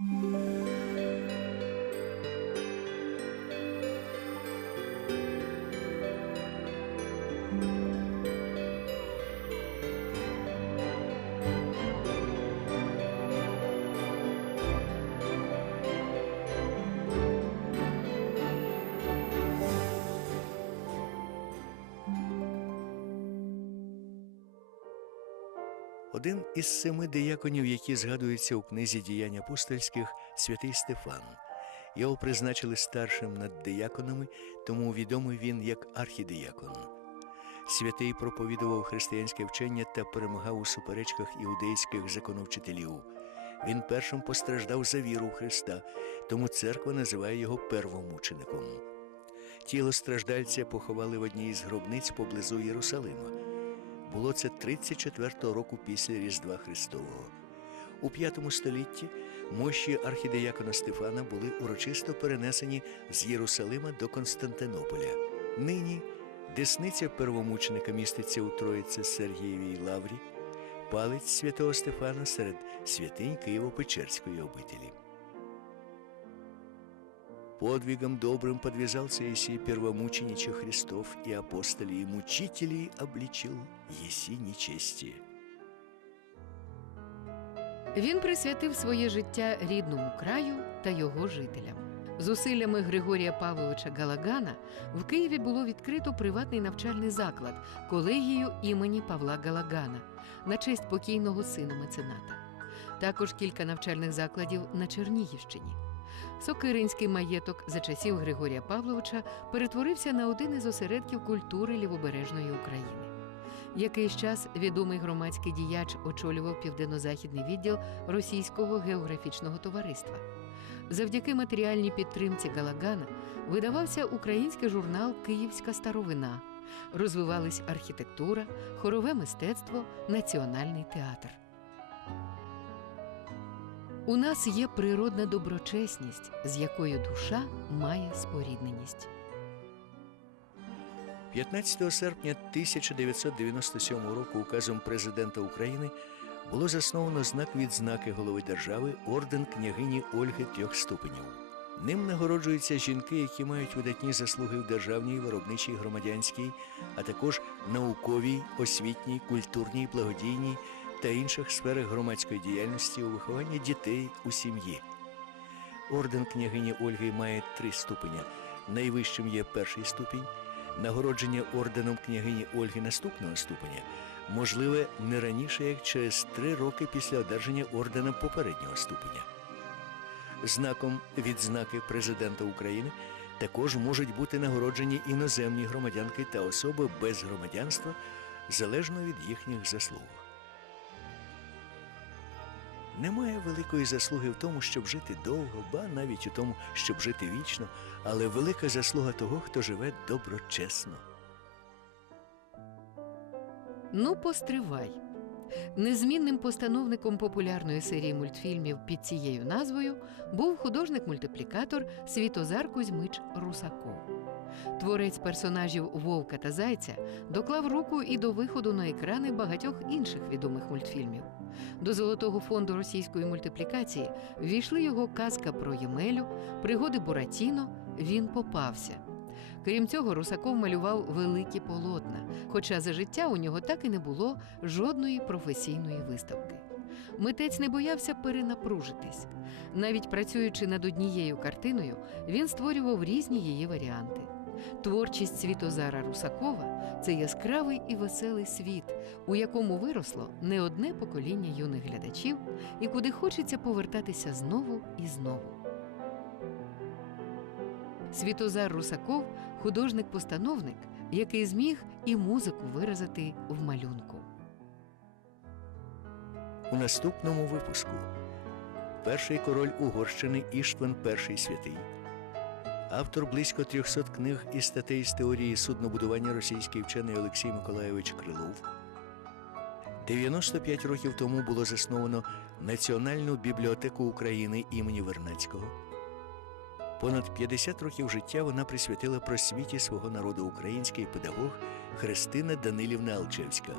Música Один із семи дияконів, які згадуються у книзі діянь апостольських, святий Стефан. Його призначили старшим над дияконами, тому відомий він як архідиякон. Святий проповідував християнське вчення та перемагав у суперечках іудейських законовчителів. Він першим постраждав за віру в Христа, тому церква називає його первомучеником. Тіло страждальця поховали в одній із гробниць поблизу Єрусалима. Було це 34-го року після Різдва Христового. У V столітті мощі архідеякона Стефана були урочисто перенесені з Єрусалима до Константинополя. Нині десниця первомученика міститься у Троїце Сергієвій лаврі, палець святого Стефана серед святинь Києво-Печерської обителі. Подвигом добрым подвязался Еси первомученича Христов, и апостолей и мучителей обличил Еси нечестие. Він присвятив своє життя рідному краю та його жителям. Зусиллями Григорія Павловича Галагана в Києві було відкрито приватний навчальний заклад колегію імені Павла Галагана на честь покійного сина мецената. Також кілька навчальних закладів на Чернігівщині. Сокиринський маєток за часів Григорія Павловича перетворився на один із осередків культури лівобережної України. Якийсь час відомий громадський діяч очолював південно-західний відділ Російського географічного товариства. Завдяки матеріальній підтримці Галагана видавався український журнал Київська старовина, розвивались архітектура, хорове мистецтво, національний театр. У нас є природна доброчесність, з якою душа має спорідненість. 15 серпня 1997 року указом президента України було засновано знак відзнаки голови держави орден княгині Ольги трьох ступенів. Ним нагороджуються жінки, які мають видатні заслуги в державній, виробничій, громадянській, а також науковій, освітній, культурній, благодійній та інших сферах громадської діяльності у вихованні дітей у сім'ї. Орден княгині Ольги має три ступеня. Найвищим є перший ступінь. Нагородження орденом княгині Ольги наступного ступеня можливе не раніше, як через три роки після одержання ордена попереднього ступеня. Знаком відзнаки президента України також можуть бути нагороджені іноземні громадянки та особи без громадянства залежно від їхніх заслуг. Немає великої заслуги в тому, щоб жити довго, ба навіть у тому, щоб жити вічно, але велика заслуга того, хто живе доброчесно. Ну, постривай. Незмінним постановником популярної серії мультфільмів під цією назвою був художник-мультиплікатор Світозар Кузьмич Русаков. Творець персонажів Вовка та Зайця доклав руку і до виходу на екрани багатьох інших відомих мультфільмів. До золотого фонду російської мультиплікації ввійшли його казка про Ємелю, пригоди Буратіно, Він попався. Крім цього, Русаков малював великі полотна, хоча за життя у нього так і не було жодної професійної виставки. Митець не боявся перенапружитись. Навіть працюючи над однією картиною, він створював різні її варіанти. Творчість Світозара Русакова це яскравий і веселий світ, у якому виросло не одне покоління юних глядачів, і куди хочеться повертатися знову і знову. Світозар Русаков художник-постановник, який зміг і музику виразити в малюнку. У наступному випуску перший король Угорщини Іштван І святий, автор близько 300 книг і статей з теорії суднобудування російський вчений Олексій Миколайович Крилов. 95 років тому було засновано Національну бібліотеку України імені Вернацького. Понад 50 років життя вона присвятила просвіті свого народу український педагог Христина Данилівна Алчевська.